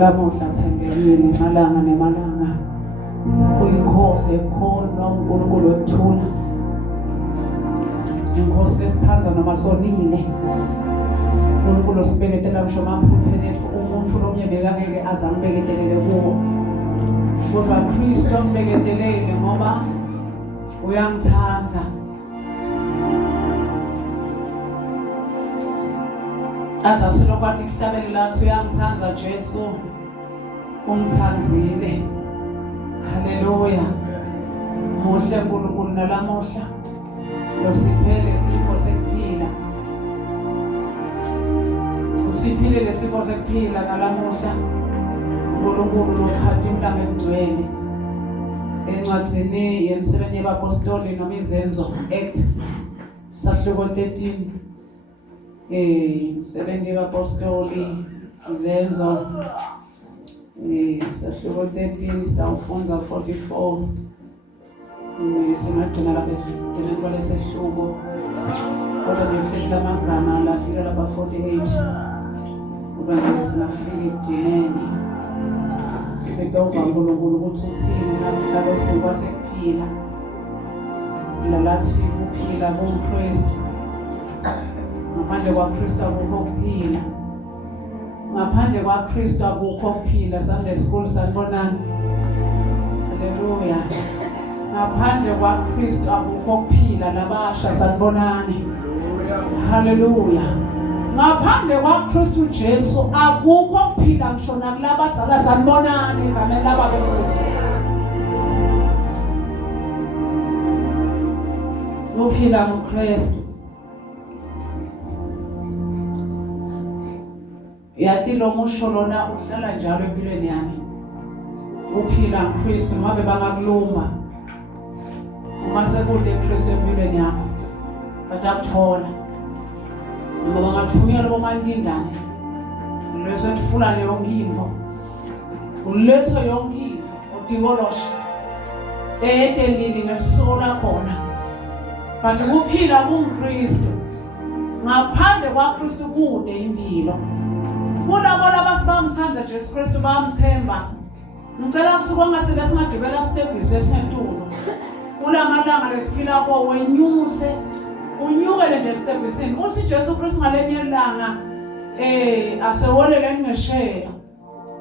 nalamuhla thembekile malanga nemalanga uyinkosi ekhona uNkulunkulu wekuthula inkosi lesithanda noma sonile uNkulunkulu sibeketela ngisho amaphutheni ethu umuntu lomnye bekangeke azambeketelele kuwo kodwa Kristu ambeketelele ngoba uyamthanda asasilo kwathi kuhlabelela uyamthanda Jesu umthandzile haleluya muhle uNkulunkulu nalamuhla losiphele isipho sekuphila usiphile lesipho sekuphila nalamuhla uNkulunkulu lokhathi umlanga egcwele encwadzini yemisebenzi yabapostoli noma izenzo Act sahluko 13 imisebenzi yabapostoli izenzo sahluko 13 sitawufunza 44 simagcina lapha egcineni kwalesehluko kodwa nje lamagama lafika lapha 48 ubani sinafika egcineni sikauva uNkulunkulu ukuthi uthini namhlanje sikwasephila lalathi kuphila kuKristu ngaphandle kwaKristu akukho kuphila ngaphandle kwaKristu akukho kuphila Sunday school sanibonani haleluya ngaphandle kwaKristu akukho kuphila labasha sanibonani haleluya ngaphandle kwaKristu Jesu akukho kuphila ngisho nakulabadzala sanibonani ngamela laba beKristu uphila ngoKristu yathi lo musho lona uhlala njalo empilweni yami uphila ngoKristu noma bebangakuluma uma sekude eKristu empilweni yakho batakuthola noma bangathunyelwa bomandindane leso etfulane yonke info uletho yonke info udikolosha edelili ngesola khona but ukuphila kuKristu ngaphandle kwaKristu kude impilo kulabo abasibamthanda Jesu Kristu bamthemba ngicela kusuka ngasebe singagibela stepisi lesingetulo kulamalanga lesiphila kwa wenyuse unyukele nje stephisini uthi Jesu Kristu ngalenye ilanga asewolele ngesheya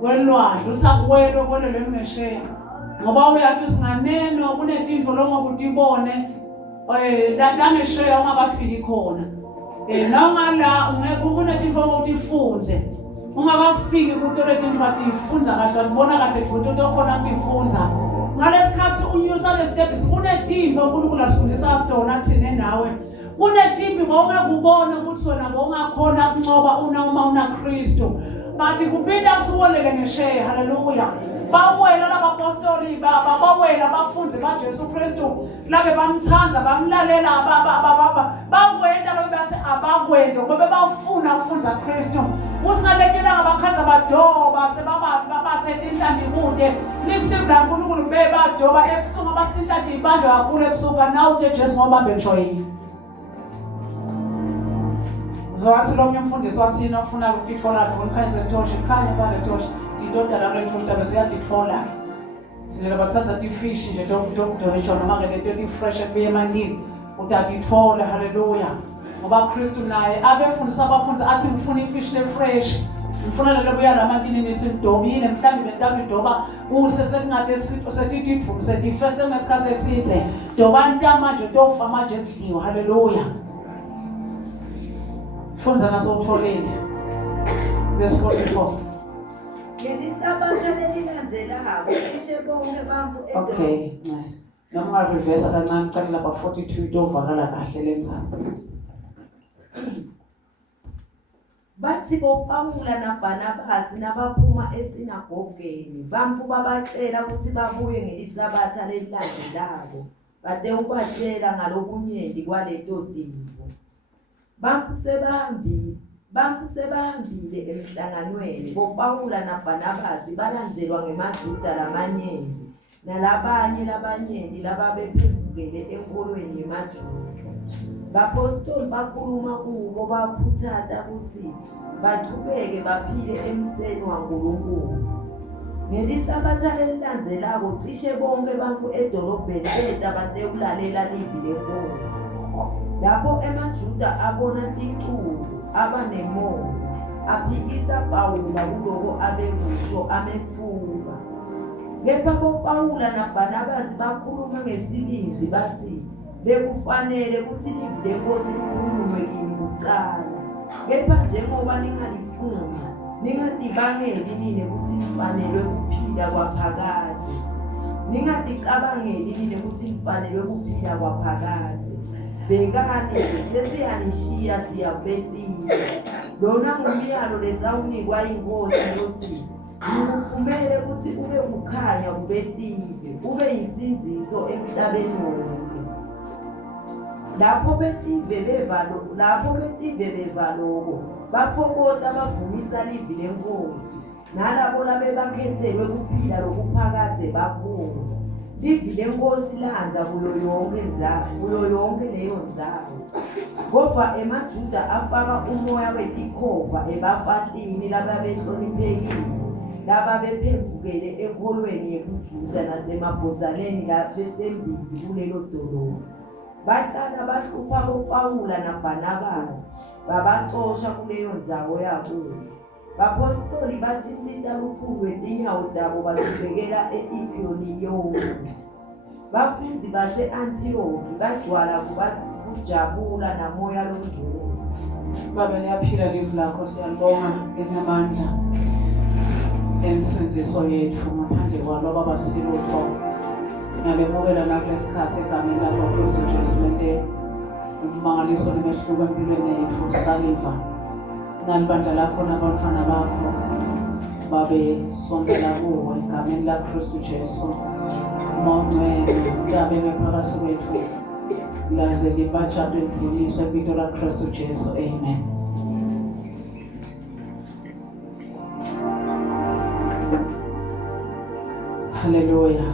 welwandle usakwelo kwelele ngesheya ngoba uyathi singaneno kunetinfo lokubutibone la ngesheya ungakafiki khona noma la ungeke kunetinfo ngokufunze ungakafiki kutole tinfo atifunza kahle ubona kahle futhi utokhona utifunza ngalesikhathi unyusa lestepisi kunetinfo uNkulunkulu asifundisa tona thine nawe kunetimbi ngokubona ukuthi wona ungakhona kuncoba uma Kristu bathi kuphinda kusuwelele ngesheya haleluya bawela labapostoli bawela abafunzi kaJesu Kristu labe bamthanda bamlalela bakwenda labe base abakwenda ngoba bafuna ukufunda Kristu usingalekela abakhanza badoba sebabasetinhlambi kude lisibla uNkulunkulu bebadoba ebusuku abasinhlanti ibanjwa kakhulu ebusuku nawu Jesu ngoba benjoyini Zoasi lo mfundisi wasina ufuna ukuthola ngokukhanyiza ithoshi khanya pale ithoshi idodana lalo ithoshi tabe uyaditfola sinela bathatha tifish nje dokudoro ngisho noma ngeke ti fresh ebemandini utaditfola haleluya ngoba Kristu naye abefundisa abafundi athi ngifuna ifish le fresh ngifuna lelo buya lamantini nisidobile mhlambi bentathu idoba kuse sekungathi setithi idrum setifese ngesikhathi esithe doba ntamanje tofa manje kudliwa haleluya Funza naso utholile. Verse 44. Ngelisabatha lelilandzelako ishe bonke bamvu eDobha. Okay, nice. Noma reverse kancane cala lapha 42 idovakala kahle lenzaba. Bathi boPawula naBarnabasi nabaphuma esinagogeni bamfu babacela ukuthi babuye ngelisabatha lelilandzelako. Bade ubatshela ngalokunyenti kwaleto tinto. Bamfu sebahambile emhlanganweni boPawula naBarnabasi balandzelwa ngemaJuda lamanyenti nalabanye labanyenti lababephendukele enkolweni yemaJuda. Bapostoli bakhuluma kubo baphuthata ukuthi baqhubeke baphile emseni waNkulunkulu. Ngelisabatha lelilandzelako cishe bonke bantfu edolobheni beta batewulalela livi lenkosi. Lapho emaJuda abona ticulo abanemona aphikisa Pawula kuloko abekusho ametfuba. Kepha boPawula naBhanabasi bakhuluma ngesibinzi bathi bekufanele ukuthi livi lenkosi likhulunywe kini kucala. Kepha njengoba ningalifuni ningadibangeli nine ukuthi lifanelwe kuphila kwaphakade. Ningaticabangeli nine ukuthi lifanelwe kuphila kwaphakade. Bekani sesiyanishiya siyabetile. Lona ngumyalo lesawunikwa inkosi yokuthi ngikuvumele ukuthi ube ukhanya kubetive, ube yisinziso emhlabeni wonke. Lapho betive beva lokho bafokota bavumisa livi lenkosi, nalabo labebakhethelwe kuphila lokuphakade baphuma. Livi lenkosi lanza kuyo yonke leyo ndzawo. Kodwa emaJuda afaka umoya wetikhova ebafahlini lababehloniphekile, lababephendukele enkolweni yebuJuda nasemavodzaneni labesembili kulelo dolobha. Bacala bahlupha boPawula naBhanabasi babacosha kuleyo ndzawo yabo. Bapostoli batsitsita lukhulu lwetinyawo tabo batubekela e-Ikoniyoni. Bafundzi base-Antiyoki bagcwala kujabula namoya lomngcwele. Baba liyaphila livi lakho, siyalibonga linamandla ensinziso yethu ngaphandle kwalo baba silutho. Ngiyalemukela nakulesikhathi egameni lakho Kristu Jesu lente umangaliso nemehluko empilweni yethu saliva. Ngalibandla lakho nabantwana bakho babe sondela kuwe egameni laKristu Jesu. Mongcwele ngiyabeke phakathi kwethu laze libajabule lidluliswe ibizo laKristu Jesu. Amen. Hallelujah.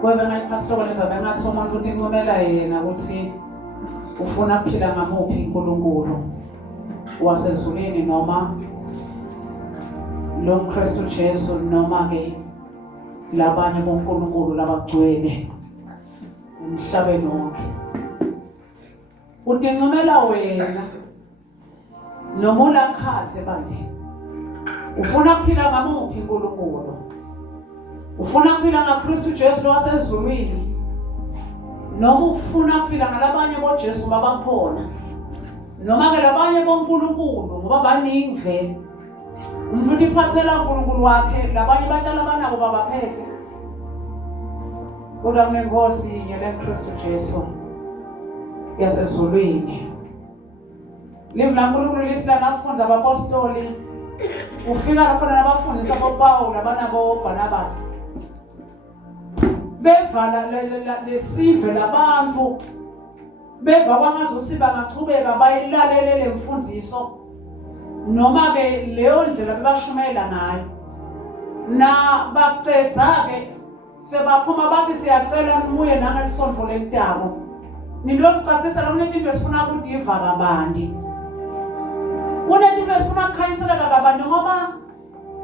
Kwaba ngayipastor kwenza bengathi umuntu uthi incomela yena ukuthi ufuna kuphila ngamuphi uNkulunkulu wasezulwini noma lo Kristu Jesu noma ke labanye boNkulunkulu labagcwele emhlabeni wonke. Uthi incomela wena noma ulakhathe manje. Ufuna kuphila ngamuphi uNkulunkulu? Ufuna kuphila ngaKristu Jesu wasezulwini noma ufuna kuphila ngalabanye boJesu babakhona noma ke labanye boNkulunkulu ngoba baningi vele. Umuntu uthi phathela uNkulunkulu wakhe labanye bahlala banabo babaphethe. Kodwa kunenkosi inye leKristu Jesu yasezulwini. Livi laNkulunkulu lisila nafunza abapostoli. Ufika lapho nabafundisa boPawula banabo Barnabas. Bevala lesive labantu beva kwangazuthi bangachubeka bayilalele lemfundiso noma ke leyo ndlela bebashumayela ngayo. Na baqedza ke sebaphuma basi siyacela nimuye nangelisondvo lentamo. Nindosicacisa la kunetinto esifuna kudiva kabandi. Kunetinto esifuna kukhanyisela kabandi ngoba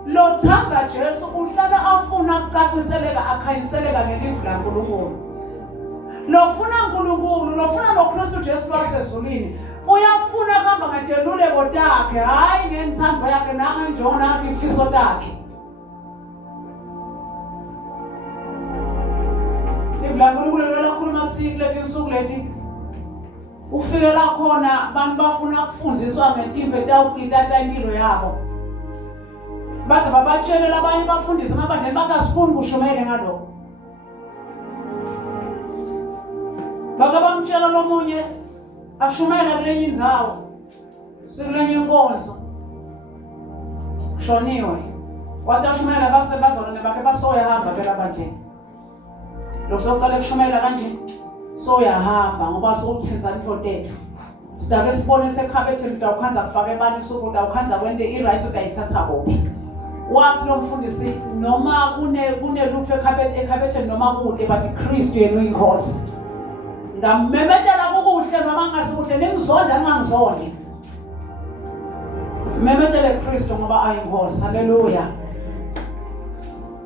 lo thanda Jesu uhlala afuna ukucaciseleka akhanyiseleka ngelivu laNkulunkulu. Lofuna uNkulunkulu, lofuna noKristu Jesu wasezulwini. Uyafuna kuhamba ngeteluleko takhe, hayi ngenthando yakhe nangenjongo ifiso takhe. Livu laNkulunkulu lakhuluma sikuleti insuku leti. Ufike la khona abantu bafuna ukufundiswa ngentimfe etawukitata impilo yabo. Base babatshele labanye bafundisa amabandla basasifuna kushumayela ngalokho. Baka bamtshela lomunye ashumayela kulenye indzawo sikulenye inkonzo kushoniwe. Wathi ashumayela base bazalwane bakhe basoyahamba phela kanje. Lo soqala kushumayela kanje soyahamba ngoba sowuthinza into tethu. Sidake sibone sekhabethe mntu awukhanza kufaka ebani sokuthi awukhanza kwente irice utayithatha kuphi. wathi lo mfundisi noma kunelufu ekhabetheni noma kude but Kristu yena uyinkosi. Ngamemethela kukuhle noma ngasukuhle ningizonda ningangizonde. Memethele Kristu ngoba ayinkosi. Haleluya.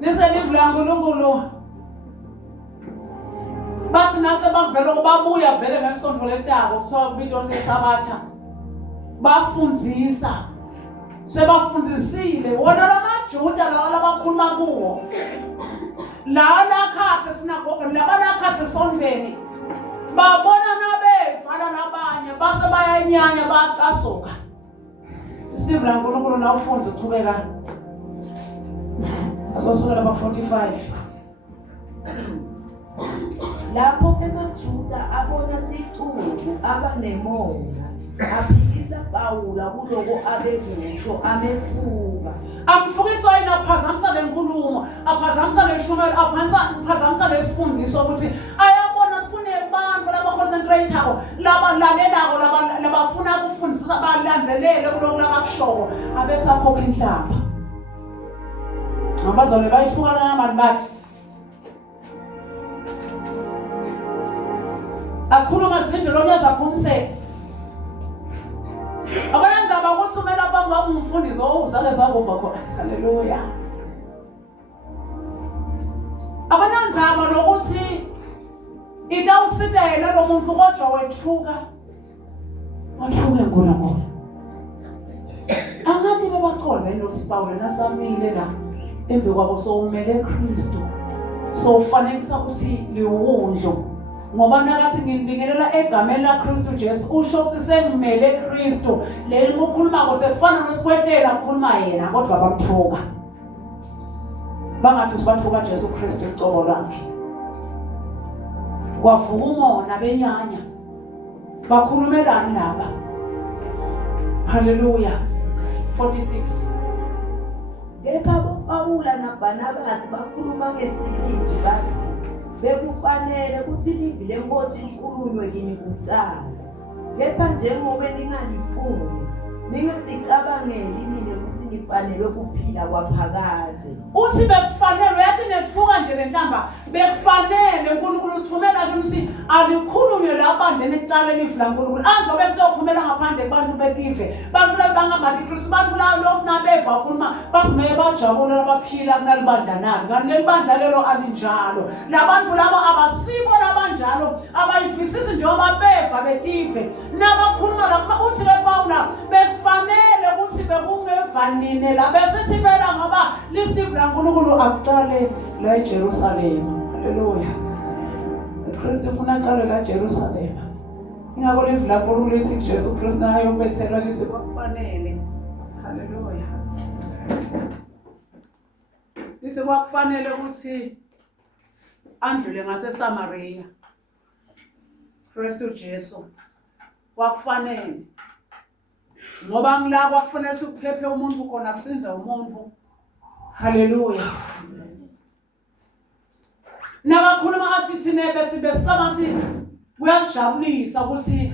Liselivu laNkulunkulu basi nase bakuvela babuya vele ngesonto letako kuthiwa kubitwa sesabatha bafundisa sebafundisile wona lamaJuda lawa labakhuluma kuwo la khathe sinagogo la khathe sonveni babona nabefana nabanye base bayanyanya bacasuka. Steve laNkulunkulu na ufunde uchubeka asosuka laba 45 lapho amaJuda abona ticubu abanemona aphikisa Pawula kuloko abekusho amefuka amfukiswa yena aphazamisa lenkulumo aphazamisa leshumela aphazamisa lesifundiso ukuthi ayabona sifune abantu laba concentrateako laba lalelako labafuna ukufundisa balandelele kuloko lakushoko abesakhokha inhlamba ngabazole bayithukana namani bathi akhuluma izinto lo nyazaphumseke abanenza abakuthumela banga umfundisi ozale zakufa khona. Haleluya. Abanenza abalokuthi itawusitela lo muntu kodwa wethuka wathuka enkulunkulu angathi bebaconza into siPawule nasamile la embe kwabo soumele Kristu sofanekisa ukuthi liwundlo ngoba nakasingibingelela egameni la Kristu Jesu usho ukuthi sengimele Kristu leli ukukhuluma sekufana nosikwehlela ukukhuluma yena kodwa bamthuka bangathi sibathuka Jesu Kristu icobo lakhe kwavuka umona benyanya bakhulumelana laba. Haleluya. 46 kepha Pawula naBarnabasi bakhuluma ngesibindi bathi bekufanele ukuthi livi lenkosi likhulunywe kini kuqala kepha njengoba ningalifuni ningaticabangeli nini ukuthi nifanelwe kuphila kwaphakade. Uthi bekufanele yathi nethuka nje lenhlamba bekufanele uNkulunkulu usithumela ukuthi alikhulunywe labandleni ecala elifu laNkulunkulu anjobe silophumela ngaphandle kubantu betife bantu bangamathi Kristu bantu lo sinabeva ukhuluma basimeye bajabule labaphila kunalibandla nalo kanti lelibandla lelo alinjalo labantu labo abasibo labanjalo abayivisisi njengoba beva betife nabakhuluma la uthi lePawula bekufanele ukuthi bekungevanine la bese sibela ngoba lisivu laNkulunkulu akucale la eJerusalema. Haleluya. Kristu ufuna aqale la eJerusalema ingako livu laNkulunkulu lithi Jesu Kristu naye ubethelwa lisekwakufanele. Haleluya. Lisekwakufanele ukuthi andlule ngaseSamaria Kristu Jesu kwakufanele ngoba ngila kwakufanele ukuphephe umuntu khona kusinza umuntu. Haleluya. Nabakhuluma asithi nebesibe sicaba sithi kuyasijabulisa ukuthi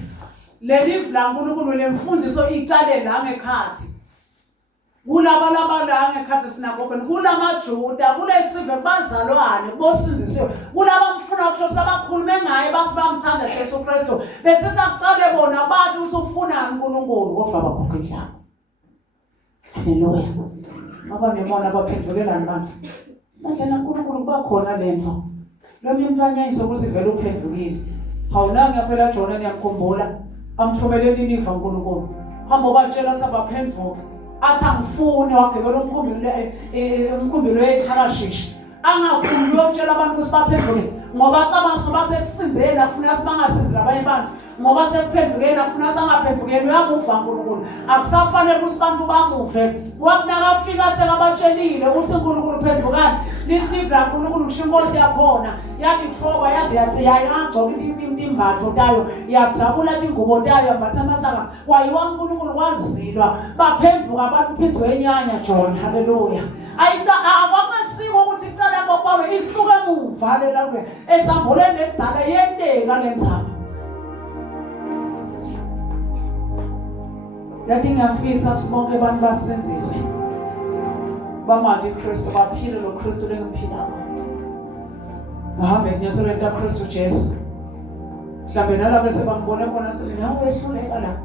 leli vlaNkulunkulu lemfundiso icale la ngekhathi kulaba la ngekhathi sinagogo kulamaJuda kulesive bazalwane bosindisiwe kulaba mfuna ukusho sabakhulume ngaye basibamthanda Jesu Kristu bese saqale bona bathi ukuthi ufuna uNkulunkulu kodwa bakhokha inhlamba. Haleluya. Ngoba nebona baphendukelana bantu manje uNkulunkulu bakhona lento lo mntwanyayiso ukuzivela uphendukile hawulanga phela Jona ngiyakukhumbula amthumele Niniva uNkulunkulu hamba batshela sabaphenduka asangifuni wagibela umkhumbilo eTharashish angafuni ukutshela abantu ukuthi baphendule ngoba cabanso basekusinzela afuna sibangasinzela abanye abantu ngoba sekuphendukeni afuna sangaphendukeni uyamuva uNkulunkulu akusafanele ukuthi abantu bamuve wasinakafika sekabatshelile ukuthi uNkulunkulu phendukani lisive laNkulunkulu ngisho inkosi yakhona yathi thoba yazi yathi yayangcoka imbatho tayo yajabula ingubo tayo yambatha amasaka wayiwa uNkulunkulu kwazilwa baphenduka abantu phindwe enyanya John. Haleluya. Ayita akwamasiko ukuthi icala kwaPawulu isuke emuva lela kuya esambuleni lesizala yenteka lenzaba yathi ngiyafisa sibonke abantu basenziswe bamade Kristu baphile lo Kristu lengiphilayo. Bahambe ngesorenta Kristu Jesu. Mhlambe nalabo sebambone khona sebehluleka la.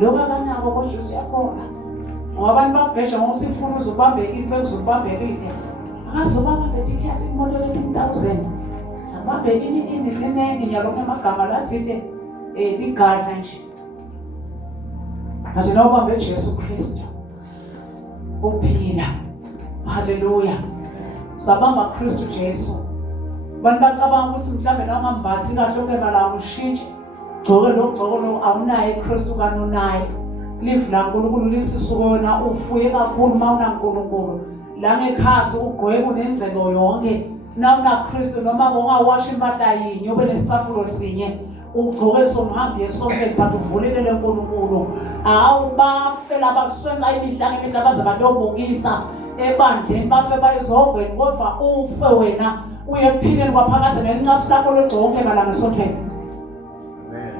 Lokho abanako kodwa siyakhona. Ngoba abantu babhesha ngosifuna uzubambe into uzubambeka ide. Akazobamba letikhathi imoto le 1000. Sabambe ini nengi nyalo amagama lathi tigadla nje. Manje nawubambe Jesu Kristu. Uphila. Hallelujah. Sabamba Kristu Jesu. Abantu bacabanga ukuthi mhlambe nawungambathi kahle okebala ushintshe. Gcoke lo awunaye Kristu kanonaye. Live la uNkulunkulu lisisuke yona ufuye kakhulu mawuna uNkulunkulu. La ngekhazi ugqweke unenzelo yonke. Nawuna Kristu noma ungawasha impahla yinye ube nesicafulo sinye. Ugcoke somhambi yesonke but uvulekele uNkulunkulu. Awubafe labaswenga imihla baze batobokisa ebandleni bafe bayizogwena kodwa ufe wena uye ephileni kwaphakaze nelincaphi lakho logconke malanga esontweni. Amen.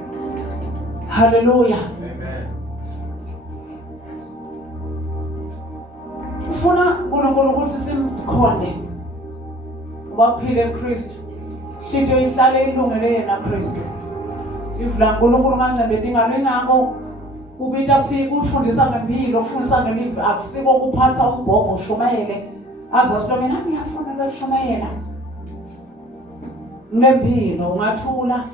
Hallelujah. Amen. Ufuna uNkulunkulu ukuthi simkhonde ubaphile Kristu. Shito ihlale ilungele yena Kristu. Ivla uNkulunkulu kancebe dingalo ingako kubita sikufundisa ngempilo ufundisa ngelive akusiko ukuphatha umbhobho ushumayele azasho mina ngiyafuna ukushumayela ngempilo ungathula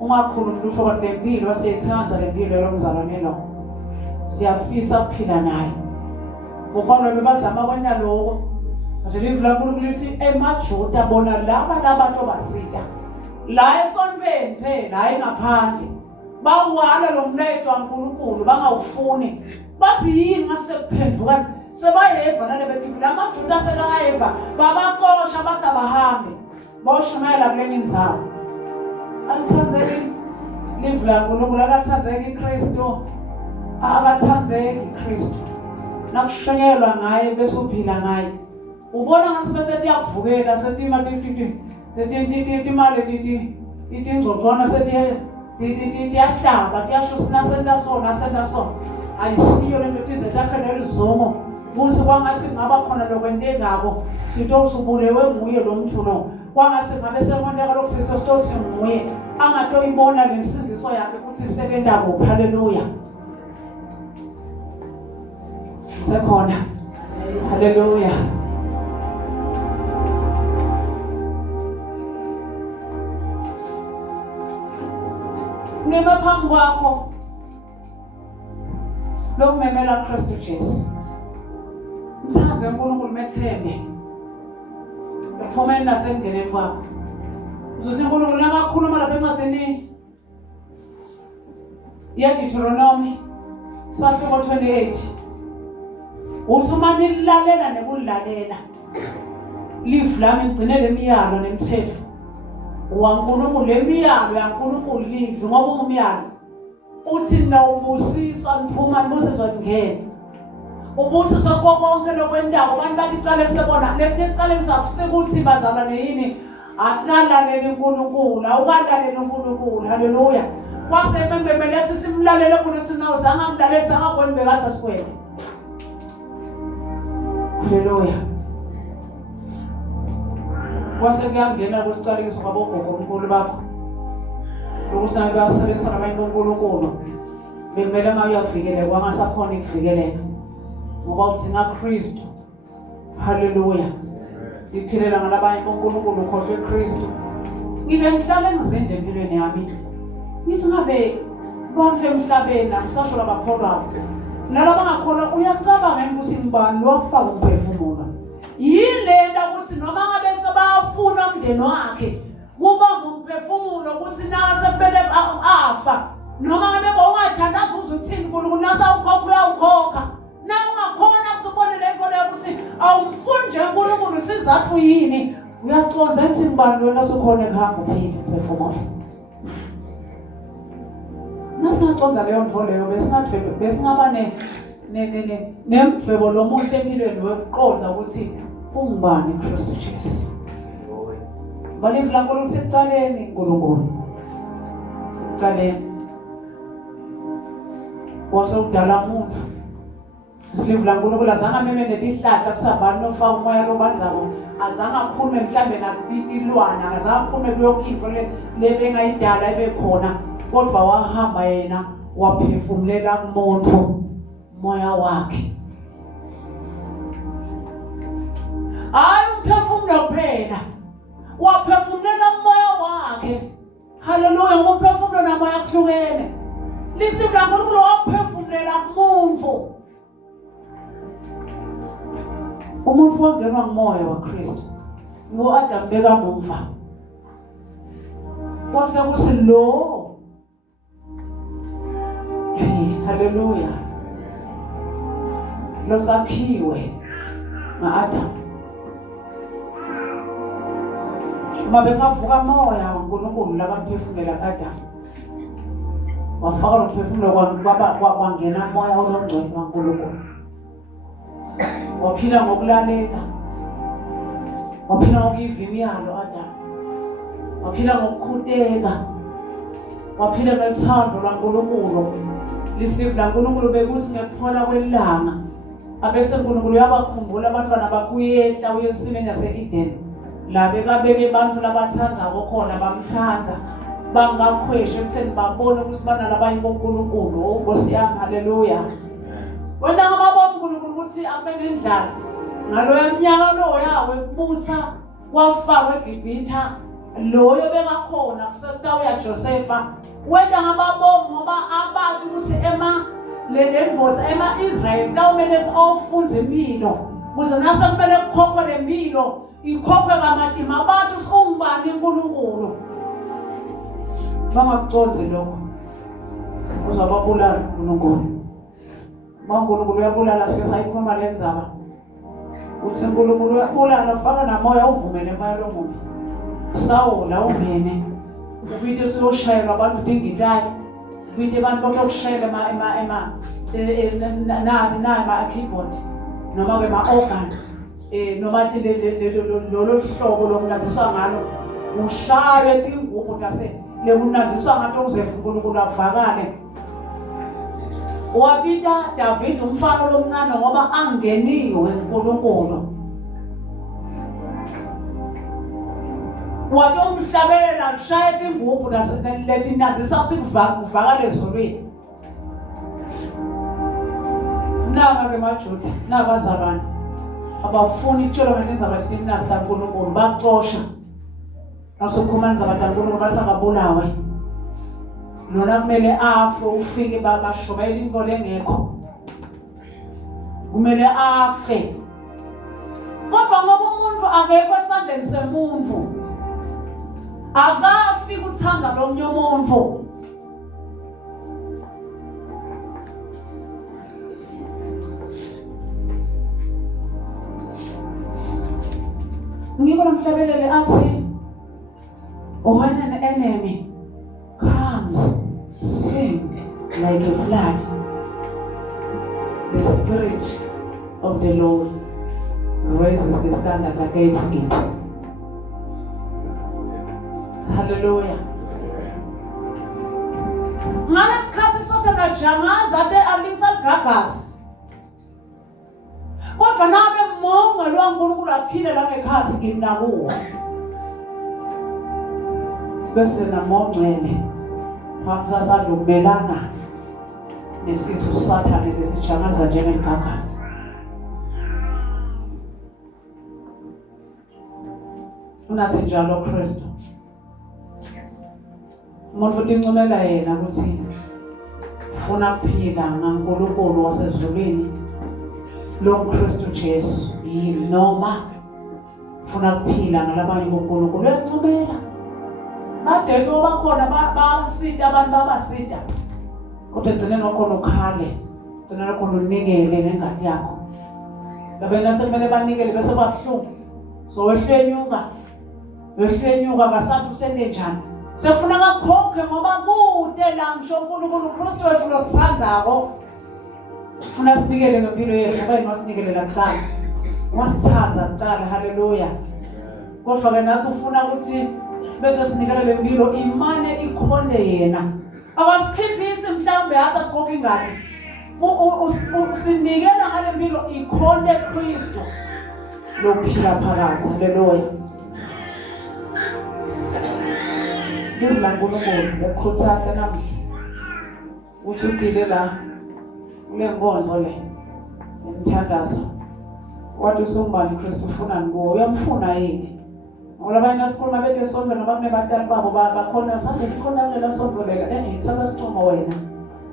ungakhuluma usho ukuthi lempilo wasiyithanda lempilo yomzalwane lo siyafisa ukuphila naye ngoba bebazama kwenda lokho nje live la kulithi emajuda bona labantu basida la esonveni phela hayi ngaphandle bawala lo mletho kaNkulunkulu bangawufuni bathi yini ngasekuphenduka sebayeva nalebetifu lamajuda sekayeva babaqosha basabahambe boshumayela kulenye imizamo alithanzeki live la uNkulunkulu akathanzeki Kristu akathanzeki Kristu nakushonyelwa ngaye bese uphila ngaye ubona ngathi bese tiyakuvukela setima imali ingcongcona sethi tiyahlamba tiyashusina senta sona ayisiyo lento tize takhele lizomo busi kwangasi ngaba khona lokwentengako sito usubulewe nguye lo mthu lo kwangasi ngabe sekwenteka lokusiso stothi nguye angatoyibona lensindiso yakhe ukuthi isebenza kuphi. Haleluya. Sekhona. Haleluya. Ngema phambi kwakho lokumemela Kristu Jesu. Mthanze uNkulunkulu methembe. Uphumela nasengeneni kwakho. Uzothi uNkulunkulu akakhuluma lapha encwadini yaDeuteronomy sahluko 28. Usumani lilalela nekulalela. Live lami ngcine lemiyalo nemithetho. uNkulunkulu lemiyalo yaNkulunkulu live ngoba umyalo uthi na ubusiswa niphuma nibusiswa ngene ubusiswa konke lokwendawo abantu bathi cala sebona lesicala sikuthi bazalwane yini asinalaleli uNkulunkulu awukalaleli uNkulunkulu. Haleluya. Kwasemembe lesi simlalele khona sinawo sangamlaleli sangaboni bekasa sikwele. Haleluya. Kwase kuyangena kulicaliso kwabogogo omkhulu bakho lokusinayo basebenzisa nabanye boNkulunkulu bekumele ngayafikele kwangasakhona ukufikeleka ngoba udzinga Kristu. Haleluya. Diphilela ngalabanye boNkulunkulu ukhohlwe Kristu. Ngile ngihlale ngizinje empilweni yami ngisingabe bonke emhlabeni akusasho labakholwa nalaba ngakholwa uyacabanga ukuthi ngibani lowafaka umphefumulo yilenda ukuthi noma ngabe sebafuna umndeni wakhe kuba ngumphefumulo ukuthi nakasebele afa noma ngabe ungathandaza ukuthi uthini uNkulunkulu nasawukhokha ukhokha na ungakhona kusubone levo leyo ukuthi awumfuni nje uNkulunkulu sizathu yini uyaconza ukuthi ngibani wena uzokhona ekhanga uphile umphefumulo. Nasingaconza leyo ndvo leyo besingaba nemdwebo lomuhle empilweni wokuqonza ukuthi ungubani Kristu Jesu. Balive la Nkulunkulu sekucaleni uNkulunkulu. Caleni. Wasewudala umuntu. Isilivu laNkulunkulu azange ameme netihlahla kusabani nofaka umoya lobanzako, azange aphume mhlambe nakutilwana, azange aphume kuyokho lebengayidala ebekhona, kodwa wahamba yena waphefumulela kumuntu moya wakhe. Hayi umphefumulo kuphela, waphefumulela umoya wakhe. Haleluya, umphefumulo namoya kuhlukene. Lisilivu laNkulunkulu waphefumulela kumuntu. Umuntu wangenwa ngumoya waKristu ngo-Adam bekamuva. Kwase kuthi lo, haleluya, lo sakhiwe nga-Adam. Uma bengavuka moya uNkulunkulu labaphefumulela ku-Adam, wafaka lo mphefumulo kwangena moya olongcwele waNkulunkulu. Waphila ngokulalela, waphila ngokuyiva imiyalo Adam, waphila ngokukhuteka, waphila ngethando laNkulunkulu. Lisilivu laNkulunkulu bekuthi ngekuphola kwelanga abese uNkulunkulu uyabakhumbula abantwana bakhe uyehla uye esimeni yase-Eden, la bekabeke abantu labathandzako khona, bamthanda bangakhweshi ekutheni babone ukuthi banala bayinkonkulunkulu. Nkosi yami, haleluya. Wena ngamabomu uNkulunkulu ukuthi abe nendlala ngaloya mnyaka lo yawe kubusa wafakwa eGibhithe, loyo bengakhona kusentawu ya Josefa. Wena ngamabomu ngoba abantu ukuthi lemvoza ema-Israyeli tawumele sifunde impilo kuze nase kumele kukhokhwe le mpilo ikhokhwe kamatima abantu ungubani uNkulunkulu. Bangakuconzi lokho uzababulala uNkulunkulu. uNkulunkulu uyabulala, sike sayikhuluma le ndzaba uthi uNkulunkulu uyabulala, faka namoya uvumele moya lomubi. Sawula ungene ubithe siyoshayelwa abantu udingitayo, ubithe abantu bokushayela ama-keyboard noma-ke ma-organ noma lolo hlobo lokunaziswa ngalo, ushaye tingubhu lekunaziswa ngato uzefu uNkulunkulu avakale. Wabita David umfana lomncane ngoba angeniwe uNkulunkulu. Wathi umhlabelela shaya tingubhu leti nazisa ukuvakala ezulwini. Naba-ke maJuda nabazalwane abafuni itshelo ngenza abatimnasi kaNkulunkulu baxosha. Nasukhuluma nzabatha uNkulunkulu basangabulawe. Nona kumele afe ufike bashobela into lengekho. Kumele afe. Kodwa ngoba umuntu akekho esandleni semuntu, akafi kuthanda lomunye umuntu. Ngiko nomhlabelele athi, when an enemy comes, swing like a flood, the Spirit of the Lord raises the standard against it. Hallelujah. Ngale sikhathi sothanda jangaza ade alisa gagas. Kodwa nabe mongo lwaNkulunkulu aphile la ngekhasi kimi nakuwo. Bese namongcwele phamsasa lokubelana nesithu sathane lesijangaza njengegagasi. Unathi njalo Kristu. Umuntu futhi incomela yena ukuthi ufuna kuphila ngaNkulunkulu wasezulwini lo Kristu Jesu yini, noma ufuna kuphila ngalabanye boNkulunkulu. Uyancomela ade ngoba khona basida abantu babasida, kodwa egcineni wakhona ukhale, egcineni wakhona unikele ngengadi yakho. Labena sekumele banikele bese babuhlungu, so wehlenyuka kasathi usende njani, sefuna kakhokhe ngoba kude la ngisho uNkulunkulu uKristu wethu losithandako ufuna sinikele ngempilo yethu. Ngoba ngasinikele la kuqala, wasithanda kuqala. Haleluya. Kodwa ke nathi ufuna ukuthi bese sinikele le mpilo imane ikhonde yena, akasikhiphisi mhlawumbe hasa sikhokha ingadi Usinikela ngale mpilo ikhona eKristu lokuphila phakathi. Haleluya. Ngizila uNkulunkulu ukukhuthaza namhla. Uthi udile la kule nkonzo le umthandazo. Wathi usungibani Kristu ufuna kuwo uyamfuna yini? Ngoba abanye asikhuluma bethe sonke nabakunebatali babo bakhona sabe khona kulela sonke lela thatha isixhomo wena.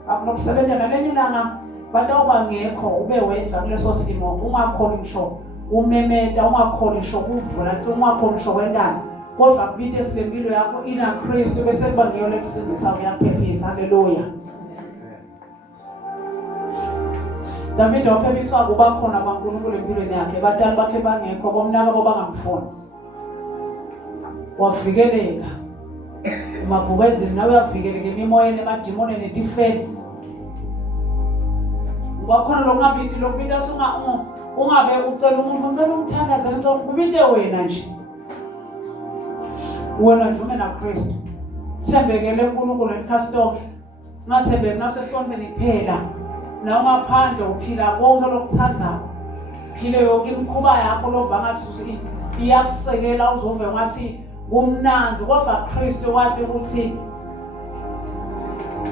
Akunokusebenzela lenye ilanga bantu abangekho ube wenza kuleso simo ungakhona ngisho umemeta ungakhona ngisho kuvula ungakhona ngisho wendana kodwa kubithe silempilo yakho ina Kristu bese kuba ngiyona ekusindisa uyaphephisa. Haleluya. David waphephisa kuba khona kwaNkulunkulu empilweni yakhe batali bakhe bangekho bomnaka bobangamfuni wavikeleka emabhukwezini nawe uyavikeleka emimoyeni emadimoni netifeni. Wakhona lokungabidi lokubita ungabe ucela umuntu ngicela umthandaze ngicela kubite wena nje. Wena nje umena Kristu. Sembekele uNkulunkulu ekhastonke. Ngathembeki nasesontweni kuphela. Na ungaphandle uphila konke lokuthandayo. Phile yonke imkhuba yakho lova ngathi iyakusekela uzove ngathi kumnanzi kodwa Kristu wathi ukuthi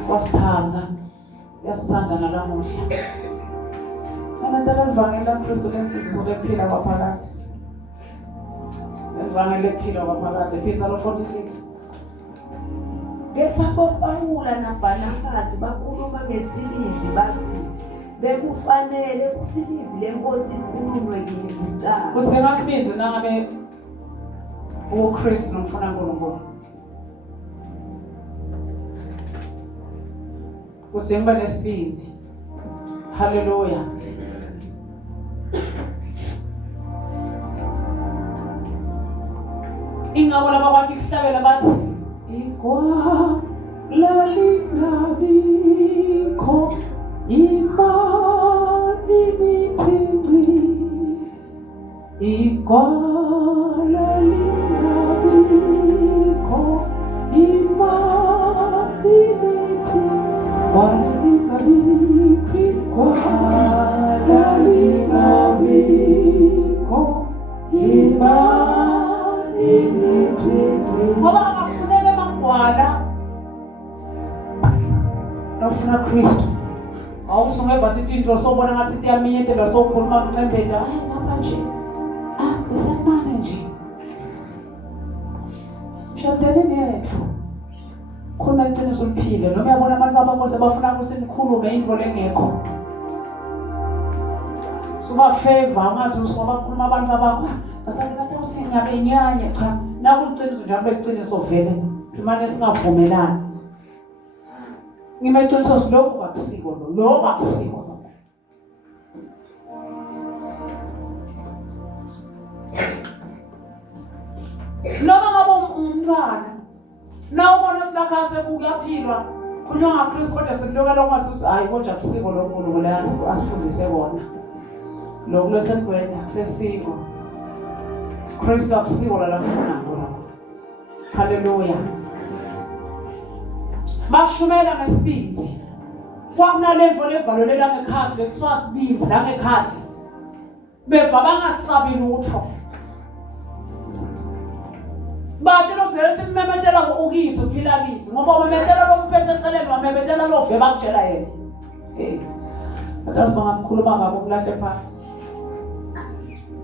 wasithanda. Yasithanda nalamuhla. Amandla livangeli laKristu lensindiso lephila kwaphakathi. Livangeli lephila kwaphakathi Peter 46. Kepha boPawula naBarnabasi bakhuluma ngesibindi bathi bekufanele ukuthi livi lenkosi likhulunywe kini kuqala. Kuthe ngasibindi nangabe uKristu nomfuna uNkulunkulu. Kuthe ngiba nesibindi. Haleluya. Ingabona bakwathi kuhlabela bathi igwa lalingabikho imani nithini igwa lalingabikho imani nithini walingabikho igwa lalingabikho imani nithini. Ngoba abafunele mangwala nofuna Kristu awusungeva sithi into sobona ngathi iyaminyetela sokhuluma ngcembeda ngapha nje isemane nje shadene yethu khona iciniso liphile noma uyabona abantu abakose bafuna ukuthi nikhulume into lengekho suba favor ungathi usuba bakhuluma abantu abakho asale bathi uthi ngiyabe nyanye cha nakuliciniso nje abekuciniso vele simane singavumelani. Ngimethonso lokho akusiko lo akusiko lo. Noma ngabe umntwana na ubona silakha sekuyaphilwa khuluma ngaKristu kodwa sekuloka lo ngasuthi hayi kodwa akusiko lo Nkulunkulu la asifundise kona. Lokho lesenkwenda kusesiko. Kristu akusiko la lafuna ngona. Haleluya. Bashumela ngesibindi. Kwakunalevo levalolela ngekhasi lekuthiwa sibindi la ngekhathi. Beva bangasabi lutho. Bathi losilele simemetela ukizwe phila kithi ngoba umemetela lokuphethe eceleni wamemetela love bakutshela yena. Bathi bangamkhuluma ngabo kulahle phansi.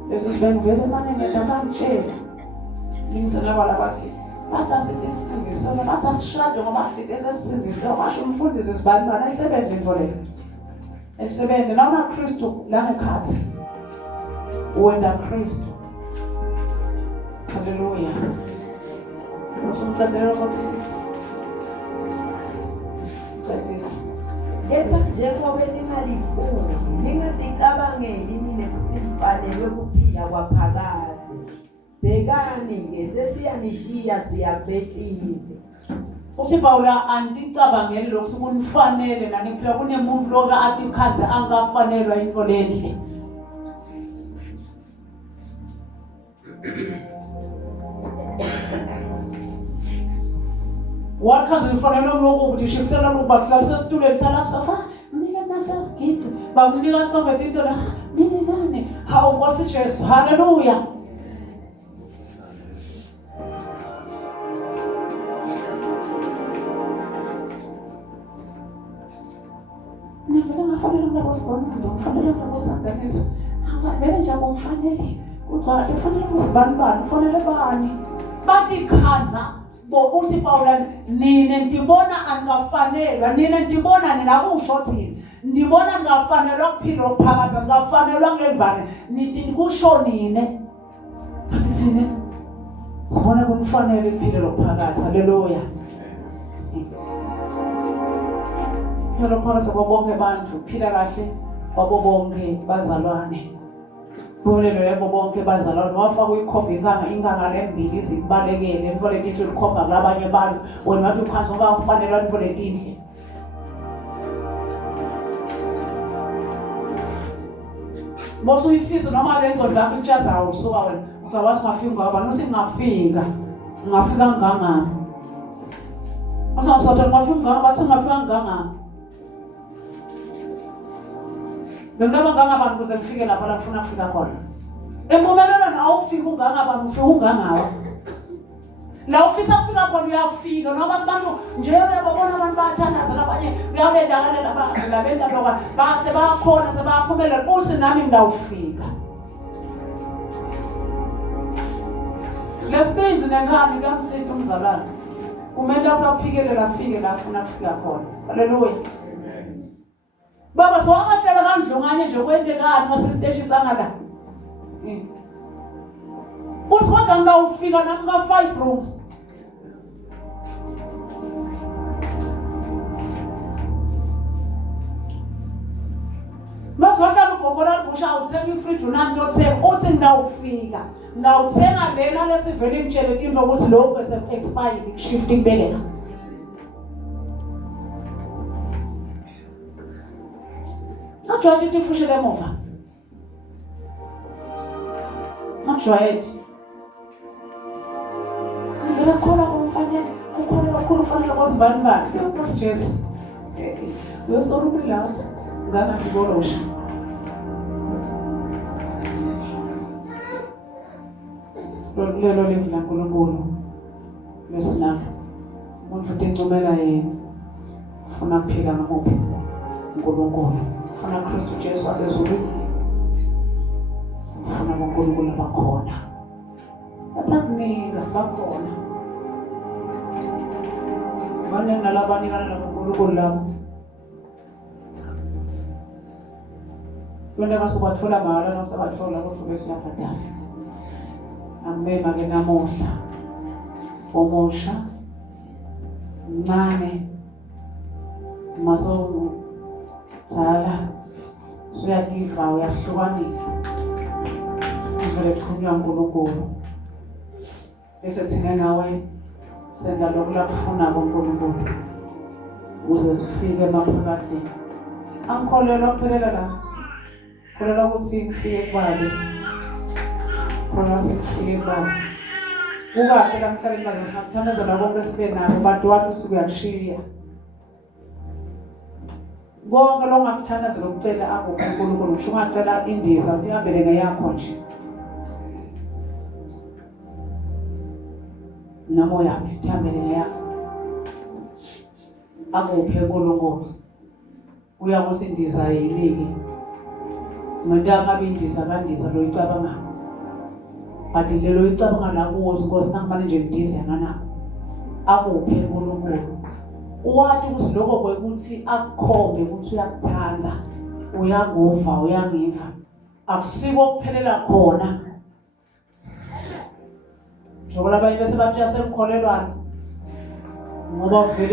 Leso sibengivele manje ngedamantshela. Ngisenabala bathi bathi asisindiswe bathi asishade ngoba sithi esisindiswe basho umfundisi sibani bana isebenze into le. Esebenze na Kristu la ngekhathi. Wenda Kristu. Haleluya. Usumchazelo 46. Chassis. Kepha njengoba ningalifuni ningaticabangeli nine ukuthi lifanelwe kuphila kwaphakathi. Bekani-ke sesiyanishiya siyabhekile. uSipawula anticabangeli lokho sekunifanele nani phela kunemuvi loka athi khanze angafanelwa into lenhle. What can you find out? Logo ukuthi shiftela lokuba hlala sesitulweni hlala sofa mina nasasiki bakunika prophet into la mina nani hawu Nkosi Jesu haleluya. Nivele ngafanele ngabosibona ngifanele ngabosandaniso angavele nje akumfanele kuthiwa kufanele usibani kufanele bani bathi khanza bokuthi Paula nina ndibona angafanelwa nina ndibona nina usho thini ndibona ngafanelwa kuphila ukuphakaza ngafanelwa kulevane nithi kusho nini athi thina sibona kufanele kuphila ukuphakaza haleluya. Phela phakathi bonke abantu phila kahle babo bonke bazalwane Bulelo yebo bonke bazalwane wafaka ikhomba inganga lembili izibalekele emfole tithi likhomba kulabanye abantu wena wathi ukhansi ngoba ufanele emfole tithi Bosu uyifisa noma lento lapho intshaza awusuka wena uzawathi ngafika ngoba ngafika nganganga Asasothe ngafika bathi ngafika nganganga Ngaba ngangaba ukuze ngifike lapha la ngifuna ukufika khona. Empumelelweni awufika ungangaba ufika ungangawa. La ufisa ukufika khona uyafika noma sibantu nje uyabona abantu bayathandaza labanye uyabedakala labenda lokho base bakhona sebaphumelela kuthi nami ngidawufika. Lesiphinzi nenkani kuyamsitha umzalwane. Kumele asaphikelela afike la afuna ukufika khona. Haleluya. Baba sowangahlela kandlunganye nje kwendekani ngasesteshi sangala. Usikhotha ngawufika nami ka 5 rooms. Maswahla ukugogora busha uthenga ifridge unanto thenga uthi ngawufika. Ngawuthenga lena lesivele ngitshele into ukuthi lokho bese expire shift ibekela. Najwayeti tifushele emuva. Najwayeti. Ngivela khona kumfanele, kukhona kakhulu ufanele kwazibani bani. Nkosi Jesu. Uyosorubila ngana ngigolosha. Lelo livila uNkulunkulu. Lesina. Umuntu uticumela yena. Ufuna ukuphila ngakuphi? uNkulunkulu. Ufuna Kristu Jesu wasezulwini. Ufuna uNkulunkulu bakhona. Atakunika bakhona. Bane nalabanikana noNkulunkulu lapho. Kwenda kasobathola mahala nosabathola kodwa bese yabhadala. Amema ke namuhla. Omusha. Mncane. Maso Sala, suyadiva uyahlukanisa. Ngivele kukhulunywa uNkulunkulu. Bese thina nawe senza lokho lakufuna uNkulunkulu. Uze sifike emaphakathini. Angikholelwa kuphelela la. Kholelwa ukuthi ngifike kubali. Kholelwa sikufike kubali. Kukahle la emhlabeni bazo singathandazela konke sibe nabo bantu wathi usuku uyakushiya. Konke lokungakuthandaza lokucela akuphi uNkulunkulu ngisho ungacela indiza uyihambele ngeyakho nje. Namo yapi uyihambele ngeyakho. Akuphi uNkulunkulu. Uyakuthi indiza yinike. Manje ngabe indiza kandiza lo icabanga. Bathi lelo icabanga la kuwo Nkosi nakumane nje indiza ngana. Akuphi uNkulunkulu. Uwathi kusiloko kwekuthi akukhombe ukuthi uyakuthanda uyanguva uyangiva akusiko kuphelela khona njengoba abanye bese bathi yasemkholelwana ngoba vele